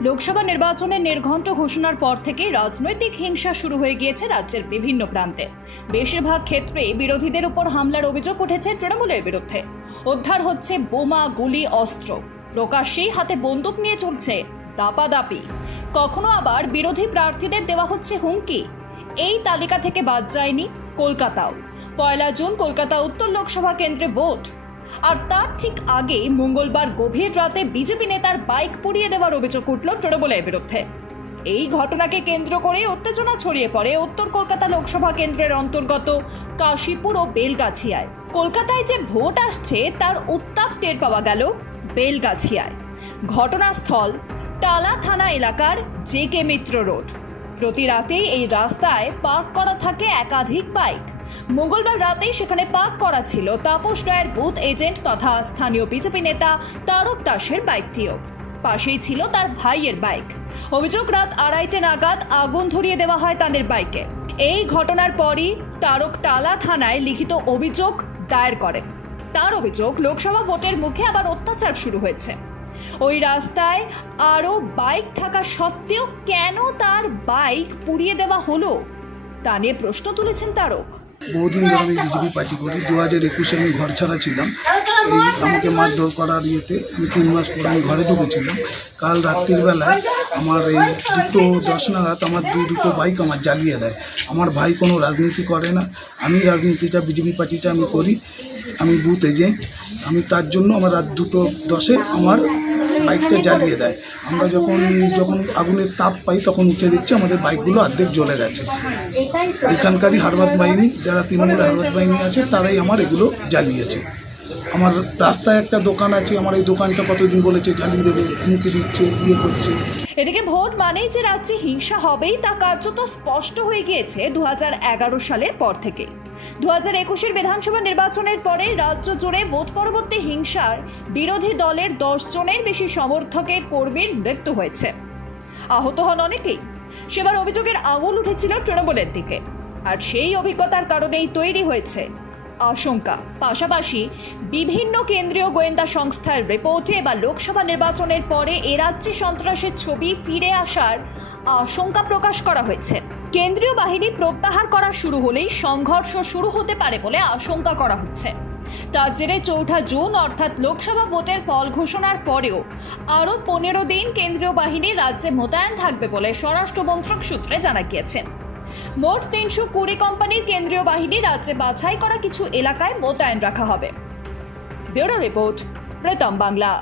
লোকসভা নির্বাচনের নির্ঘণ্ট ঘোষণার পর থেকে রাজনৈতিক হিংসা শুরু হয়ে গিয়েছে রাজ্যের বিভিন্ন প্রান্তে। বেশিরভাগ ক্ষেত্রে বিরোধীদের উপর হামলার অভিযোগ উঠেছে তৃণমূলের বিরুদ্ধে। উদ্ধার হচ্ছে বোমা, গুলি, অস্ত্র। প্রকাশ্যেই হাতে বন্দুক নিয়ে চলছে দাপাদাপি। কখনো আবার বিরোধী প্রার্থীদের দেওয়া হচ্ছে হুমকি? এই তালিকা থেকে বাদ যায়নি কলকাতাও। পয়লা জুন কলকাতা উত্তর লোকসভা কেন্দ্রে ভোট। আর তার ঠিক আগে মঙ্গলবার গভীর রাতে বিজেপি নেতার বাইক পুড়িয়ে দেওয়ার অভিযোগ উঠল তৃণমূলের বিরুদ্ধে। এই ঘটনাকে কেন্দ্র করে উত্তেজনা ছড়িয়ে পড়ে উত্তর কলকাতা লোকসভা কেন্দ্রের অন্তর্গত কাশীপুর ও বেলগাছিয়ায়। কলকাতায় যে ভোট আসছে, তার উত্তাপ টের পাওয়া গেল বেলগাছিয়ায়। ঘটনাস্থল টালা থানা এলাকার জে কে মিত্র রোড। প্রতি রাতেই এই রাস্তায় পার্ক করা থাকে একাধিক বাইক। মঙ্গলবার রাতেই সেখানে পার্ক করা ছিল। তাপস রায়ের বুথ এজেন্ট তথা স্থানীয় বিজেপি নেতা তারক দাসের বাইকটিও। পাশেই ছিল তার ভাইয়ের বাইক। অভিযোগ, রাত আড়াইটে নাগাদ আগুন ধরিয়ে দেওয়া হয় তাদের বাইকে। এই ঘটনার পরই তারক টালা থানায় লিখিত অভিযোগ দায়ের করেন। তার অভিযোগ, লোকসভা ভোটের মুখে আবার অত্যাচার শুরু হয়েছে। ওই রাস্তায় আরও বাইক থাকা সত্ত্বেও কেন তার বাইক পুড়িয়ে দেওয়া হলো? তা নিয়ে প্রশ্ন তুলেছেন তারক। বহুদিন ধরে আমি বিজেপি পার্টি করি। দু হাজার একুশে আমি ঘর ছাড়া ছিলাম। এই আমাকে মারধর করার ইয়েতে আমি তিন মাস পর আমি ঘরে ঢুকেছিলাম। কাল রাত্রির বেলায় আমার এই দুটো দশ নাগাদ আমার দু দুটো বাইক আমার জ্বালিয়ে দেয়। আমার ভাই কোনো রাজনীতি করে না। আমি রাজনীতিটা, বিজেপি পার্টিটা আমি করি। আমি বুথ এজেন্ট আমি তার জন্য আমার রাত দুটো দশে আমার বাইকটা জ্বালিয়ে দেয়। আমরা যখন যখন আগুনের তাপ পাই তখন উঠে দেখছি আমাদের বাইকগুলো অর্ধেক জ্বলে গেছে। এখানকারই হারবাদ বাহিনী যারা তৃণমূল হারবাদ বাহিনী আছে তারাই আমার এগুলো জ্বালিয়েছে। আমার রাস্তায় একটা দোকান আছে, আমার এই দোকানটা কতদিন বলেছে জ্বালিয়ে দেবে, হুমকি দিচ্ছে ইয়ে করছে। এদিকে ভোট মানেই যে রাজ্যে হিংসা হবেই তা কার্যত স্পষ্ট হয়ে গিয়েছে দুহাজার এগারো সালের পর থেকে। দু হাজার একুশের বিধানসভা নির্বাচনের পরে রাজ্য জুড়ে ভোট পরবর্তী হিংসার বিরোধী দলের দশ জনের বেশি সমর্থকের কর্মীর মৃত্যু হয়েছে। আহত হন অনেকেই। সেবার অভিযোগের আঙুল উঠেছিল তৃণমূলের দিকে। আর সেই অভিজ্ঞতার কারণেই তৈরি হয়েছে আশঙ্কা। পাশাপাশি বিভিন্ন কেন্দ্রীয় গোয়েন্দা সংস্থার রিপোর্টে বা লোকসভা নির্বাচনের পরে এ রাজ্যে সন্ত্রাসের ছবি ফিরে আসার আশঙ্কা প্রকাশ করা হয়েছে। কেন্দ্রীয় বাহিনী প্রত্যাহার করা শুরু হলেই সংঘর্ষ শুরু হতে পারে বলে আশঙ্কা করা হচ্ছে। তার জেরে চৌঠা জুন অর্থাৎ লোকসভা ভোটের ফল ঘোষণার পরেও আরও পনেরো দিন কেন্দ্রীয় বাহিনী রাজ্যে মোতায়েন থাকবে বলে স্বরাষ্ট্র মন্ত্রক সূত্রে জানা গিয়েছে। মোট তিনশো কুড়ি কোম্পানির কেন্দ্রীয় বাহিনী রাজ্যে বাছাই করা কিছু এলাকায় মোতায়েন রাখা হবে। Bureau report, Pritam Bangla.